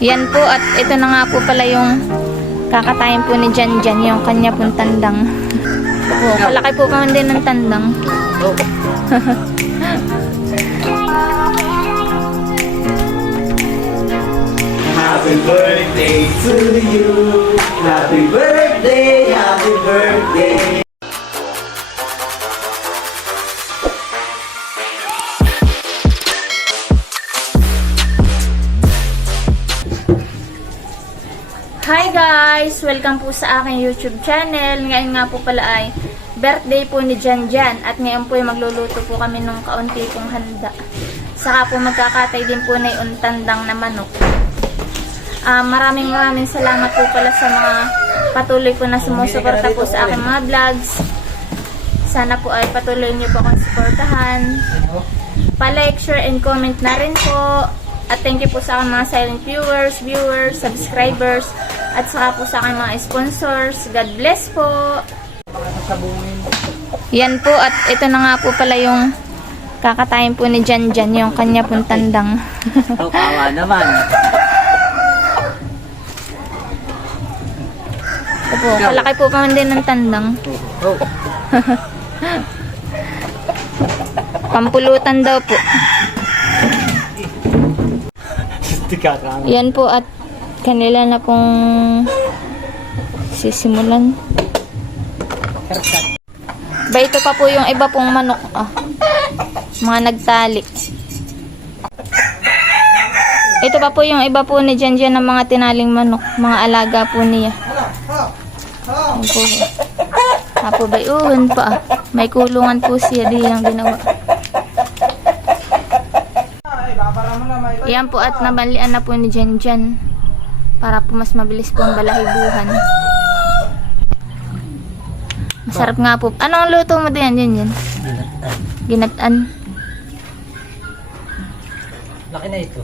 Yan po, at ito na nga po pala yung kakatayin po ni Janjan, yung kanya pong tandang. Oh, kalaki po pa man din ng tandang. Happy birthday to you. Happy birthday, happy birthday. Hi guys! Welcome po sa aking YouTube channel. Ngayon nga po pala ay birthday po ni Janjan. At ngayon po ay magluluto po kami ng kaunti pong handa. Saka po magkakatay din po na yung tandang na manok. Maraming salamat po pala sa mga patuloy po na sumusuporta po sa aking mga vlogs. Sana po ay patuloy niyo po akong suportahan. Pa-like, share, and comment na rin po. At thank you po sa aking mga silent viewers, subscribers, at saka po sa aking mga sponsors. God bless po. Yan po, at ito na nga po pala yung kakatayin po ni Janjan, yung kanya pong tandang. Kawawa naman. Ito po, kalaki po pa man din ng tandang. Pampulutan daw po. Yan po, at kanila na pong sisimulan. Ba, ito pa po yung iba pong manok. Mga nagtali. Ito pa po yung iba po ni Janjan ng mga tinaling manok. Mga alaga po niya. Yan po. Apo ba, uwan pa. May kulungan po siya. Di yung ginawa. Yan po, at nabalian na po ni Janjan para po mas mabilis po ang balahibuhan. Masarap nga po. Anong luto mo din yan? Ginatan. Laki na ito.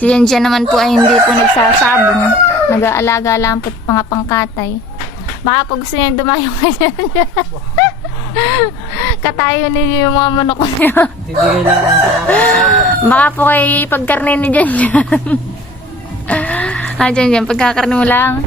Si Janjan naman po ay hindi po nagsasabong. Nag-aalaga lang po mga pangkatay. Baka po gusto niya dumayo kay Janjan. Katayo ninyo yung mga manok niya. Bibigay lang ang Baka po kay pagkarne ni Janjan. Janjan, pagkakarne mo lang.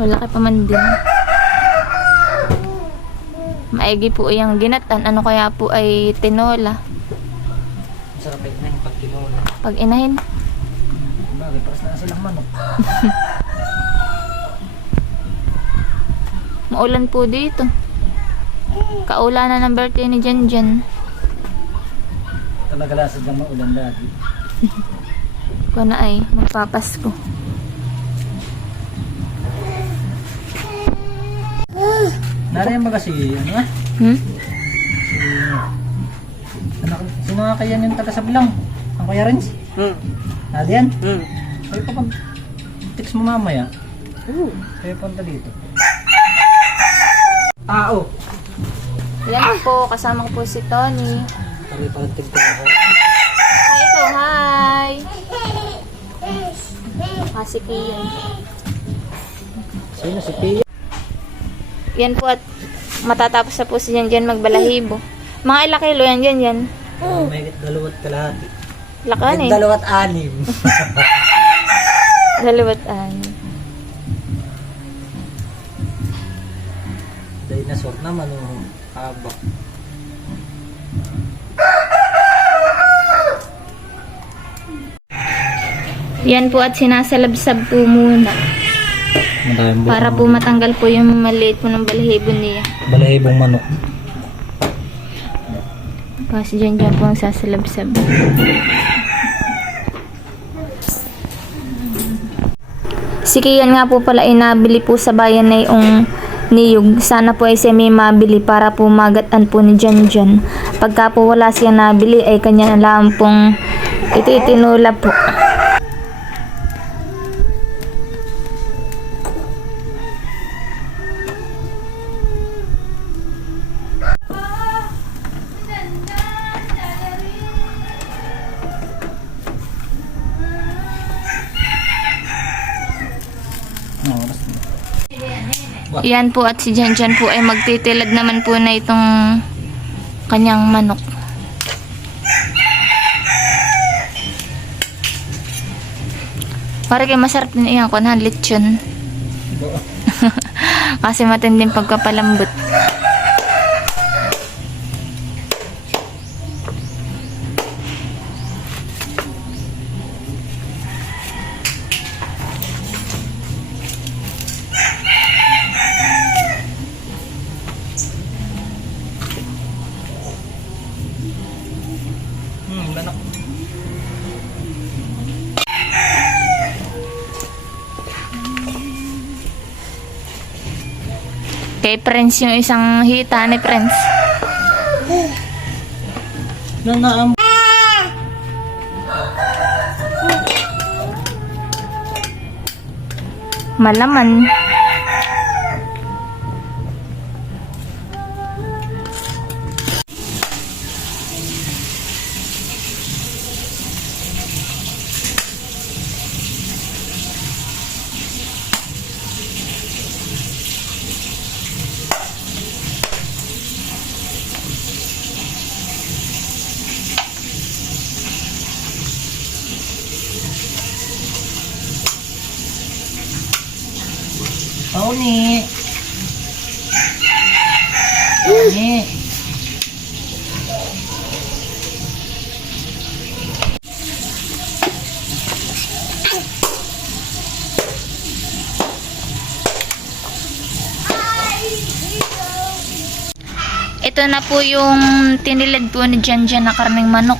Wala ka pa man din. Maigi po yung ginatan. Ano kaya po ay tinola? Masarap na yung pagkinola. Pag inahin. Bagay, paras na silang manok. Maulan po dito. Kaulanan ng birthday ni Janjan. Talaga lasad ng maulan lagi. Ko na ay magpapasko. Narayan ba kasi, ano ah? Sino nga kaya yung taga sa bilang? Ang Kuya Renz? Nadiyan? Ay pa pag text mo mamaya. Kaya punta dito. Tao! Yan po, kasama ko po si Tony. Parang tignan ako. Hi, ito, hi! Kasi Kian. Sino si Pia? Yan po, at matatapos na po si Janjan magbalahibo. Mga ilang kilo yan, Janjan? May 2 kalahati. Lakan eh. 2-6. 2. Dinosaur naman yung haba. Yan po, at sinasalabsab po muna. Para po matanggal po yung maliit po ng balahibo niya. Balahibong manok. Kasi dyan po ang sasalabsab. Si Kian nga po pala ay nabili po sa bayan na yung niyog. Sana po ay siya may mabili para po magatan po ni Janjan. Pagka po wala siya nabili ay kanya na lang pong itinula po. Yan po, at si Janjan po ay magtitilad naman po na itong kanyang manok. Para kayo masarap din iyan, kunhan lechon. Kasi matinding pagkapalambot. Wala na. Kay Prince yung isang hita ni Prince. Nanaam. Malaman. Tony. Tony. Ito na po yung tinilad po ni Janjan na karneng manok.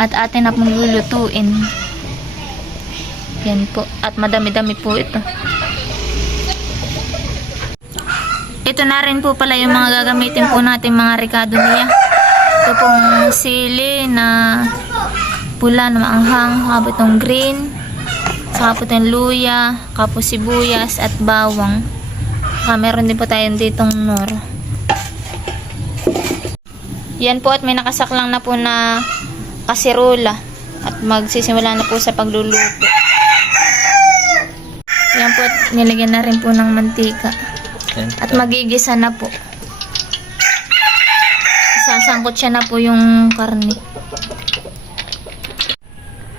At atin na pong lulutuin. Yan po. At madami-dami po ito. Ito na rin po pala yung mga gagamitin po natin mga ricado niya. Ito pong sili na pula na maanghang, saka po itong green, saka po itong luya, saka po sibuyas at bawang. Saka meron din po tayong ditong nor. Yan po at may nakasaklang na po na kasirola at magsisimula na po sa pagluluto. Yan po at nilagyan na rin po ng mantika. At magigisa na po. Sasangkot siya na po yung karne.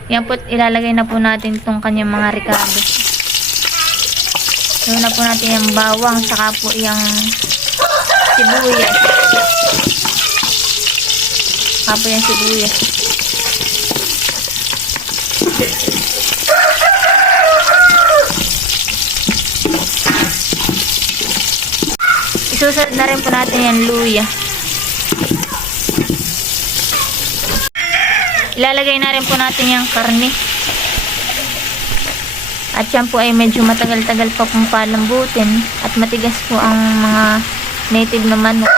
Yan po, ilalagay na po natin itong kanyang mga ricado. Gawin na po natin yung bawang, saka po yung sibuyas. Saka po yung sibuyas. Isusunod na rin po natin yung luya. Ilalagay na rin po natin yung karne. At yan po ay medyo matagal-tagal pa pong palambutin. At matigas po ang mga native na manok.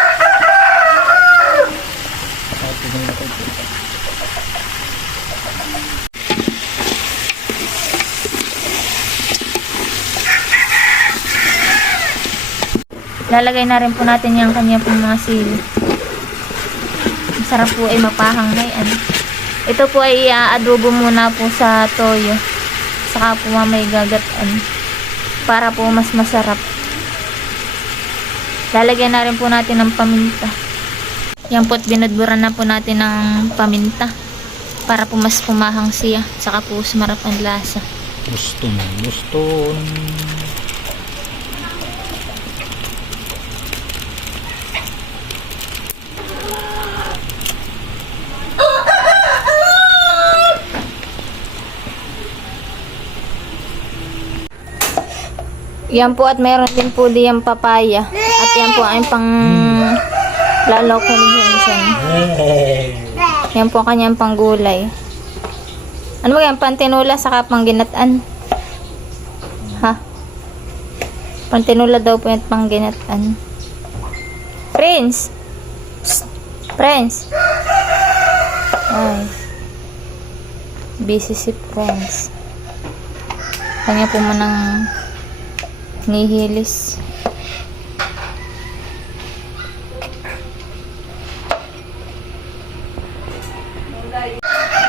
Lalagay na rin po natin yung kanya pong mga sili. Masarap po ay mapahang ngayon. Ito po ay adobo muna po sa toyo. Saka po mamay gagataan. Para po mas masarap. Lalagyan na rin po natin ng paminta. Yan po at binudburan na po natin ng paminta. Para po mas pumahang siya. Saka po sumarap ang lasa. Muston. Muston. Yan po at meron din po diyang papaya. At yan po ay pang lalaw ko ni Johnson. Yan po kanyang panggulay. Ano ba yan? Pantinula saka pangginataan. Ha? Pantinula daw po yan pangginataan. Prince! Psst! Prince! Ay. Busy si Prince. Kanya po manang nihilis.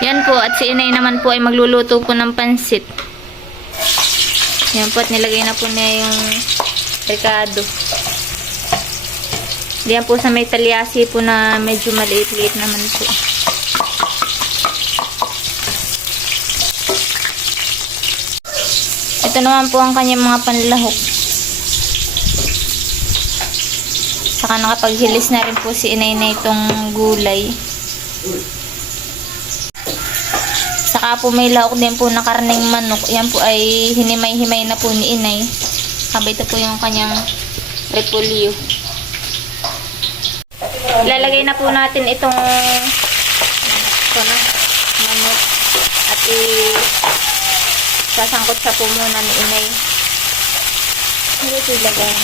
Yan po at si inay naman po ay magluluto po ng pansit. Yan po at nilagay na po niya yung ricado. Diyan po sa may talyasi po na medyo maliit-liit naman po. Ito naman po ang kanyang mga panlahok. Saka nakapaghilis na rin po si inay na itong gulay. Saka po may lahok din po na karneng manok. Yan po ay hinimay-himay na po ni inay. Habang ito po yung kanyang repolyo. Ilalagay na po natin itong manok at sasangkot siya po muna ni inay. Hindi ito ilagay.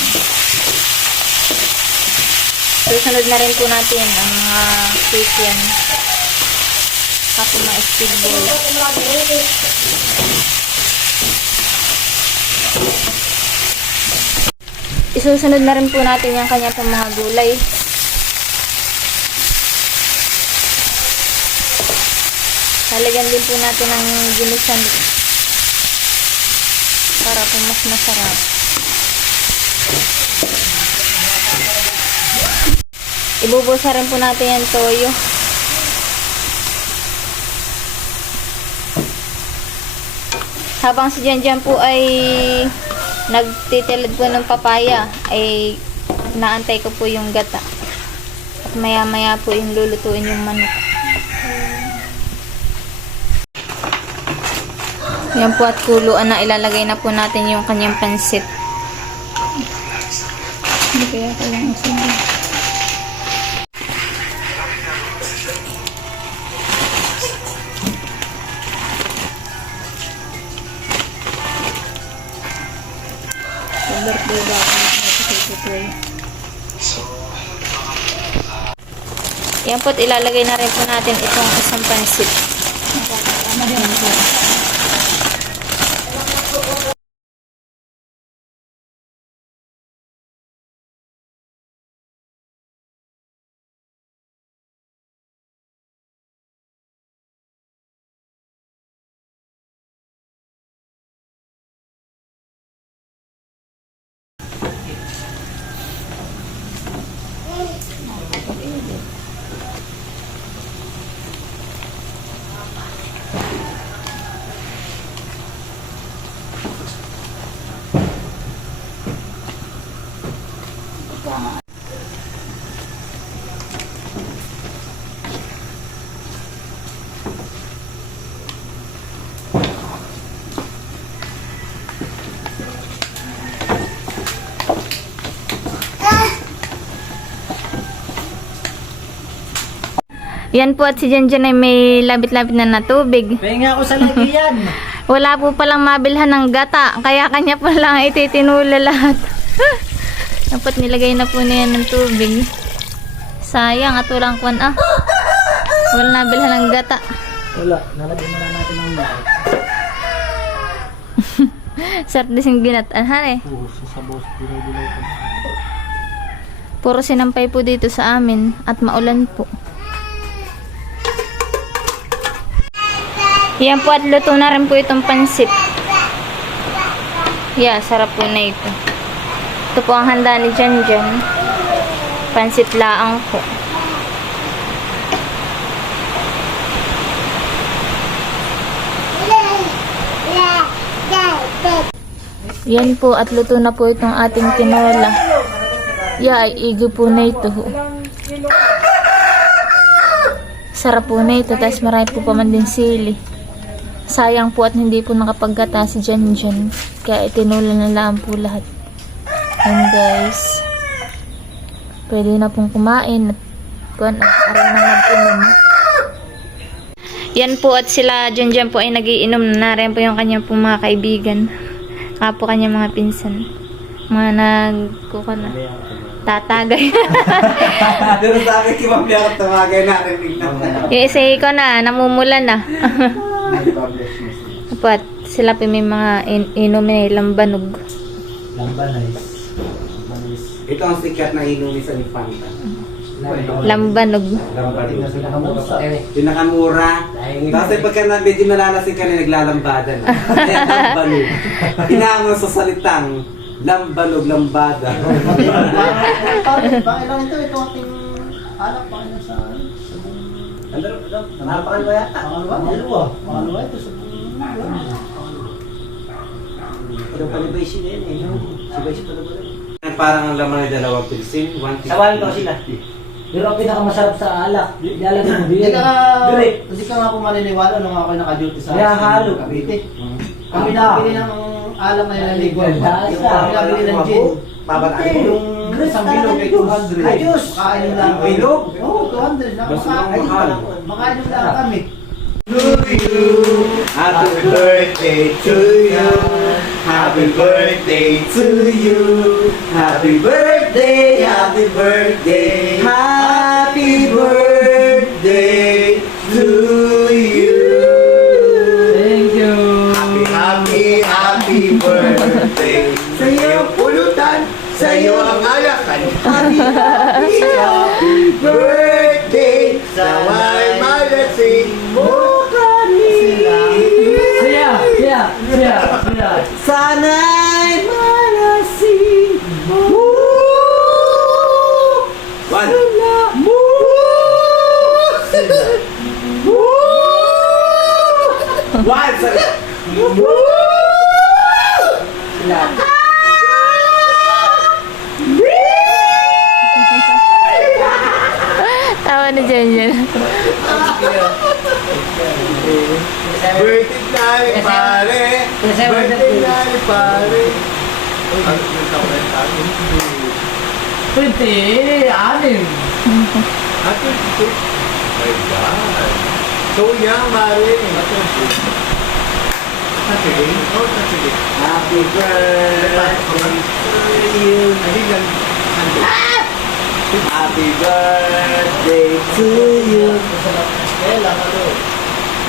Susunod na rin po natin ang mga chicken. Saka mga speedball. Isusunod na rin po natin yung kanya pang mga gulay. Lalagyan din po natin ng ginisan para po mas masarap. Ibubusa rin po natin yung toyo. Habang si Janjan po ay nagtitilad po ng papaya, ay naantay ko po yung gata. At maya maya po yung lulutuin yung manok. Yan po at kuluan na ilalagay na po natin yung kanyang pansit. Hindi kaya ko lang sabi. Birthday ba ako? Yan po at ilalagay na rin po natin itong isang pansit. Yan po at si Janjan ay may labit-labit na tubig. Pahinga ako sa lagi yan. Wala po palang mabilhan ng gata. Kaya kanya pa lang ititinula lahat. Dapat nilagay na po niya ng tubig. Sayang at walang kwan wala nabilhan ng gata. Wala, nalagyan na natin ng bakit. Sarap din ginatan. Hane. Sasabaw sa dilay-dilay ko. Puro sinampay po dito sa amin at maulan po. Yan po at luto na rin po itong pansit. Yeah, sarap po na ito. Ito po ang handa ni Janjan. Pansit laang po. Yan po at luto na po itong ating tinola. Yeah, igo po na ito. Sarap po na ito. Tapos marami po pa man din sili. Sayang po at hindi po nakapaggata si Janjan. Kaya itinula na lang po lahat. And guys, pwede na pong kumain. At kuwan, araw na mag-inom. Yan po at sila Janjan po ay nagiinom na rin po yung kanyang po mga kaibigan. Kaya po kanyang mga pinsan. Mga nagkuka na. Tatagay. Pero sa akin, kimambiyak at tumagay na rin na. Yung isa ko na, namumula na. At sila po may mga inumin ay lambanog. Lambanis. Ito ang sikat na inumin sa Fanta. Lambanog. Pinakamura. Kasi pagka medyo malalasing ka na naglalambadan. Lambanog. Inaamon sa salitang lambanog, lambada. Bakit lang ito? Ito ating anak. Bakit na sa... Pangalawa yata. Pangalawa ito sa... palibation yan eh. Sibay-sibay pa naman. Parang ang laman ay dalawang pilsin, 150. Sawahan ko sila. Pero ang pinakamasarap sa alak, lalagyan mo Hindi din. ka Direct. hindi ka nga ako maniniwala nung ako naka-duty sa Kaya halo. Cavite. Kami Ah. nakabili ng alam na nilaligo. Yung kami nakabili ng gin. Babataan. Yung isang bilog ay 200. Ayos. Makain lang. Yung bilog? Oo, 200 lang. Mas mahal. Makain lang kami. Happy birthday to you. Happy birthday to you. Happy birthday, happy birthday. Happy birthday to you. Thank you. Happy birthday. Sa iyong pulutan, sa iyo ang alakan. Happy birthday. Sa may malasing mo kami. Siya. Sana'y malasing mo. One. One. Tawa ni Jenjen. Birthday na ni pare. Birthday na ni pare. Ano yung taon na tayo? 20, anim. Ate, my God. So young, pare. Saturday? Oh, Saturday. Happy birthday to you. Happy birthday to you.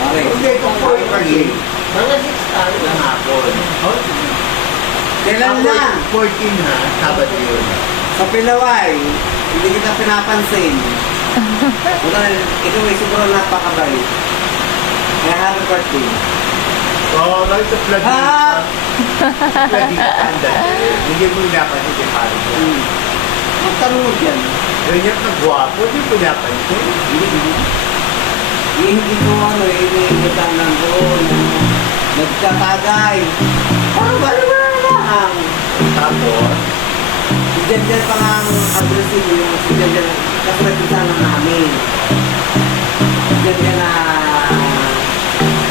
Okay. Hindi, kung 14. Mga 6 tayo ng hapon. Kailan lang? 14 ha, Sabado yun. Sa Pilaway, hindi kita pinapansin. Ikaw ay sobrang napakabait. Kaya happy birthday. Oo, bakit sa flag Ha? Flag hindi mo dapat hindi pare ko. Magtanong mo dyan. Ganyan ka gwapo, hindi mo dapat Hindi ko iniingitan lang doon. Nagtatagay. Parang baliwala lang. Tapos, Si Jenjen pa nga ang aggressive yung si Jenjen. Kasi nagkisama namin. Si Jenjen na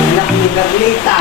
anak ni Carlita.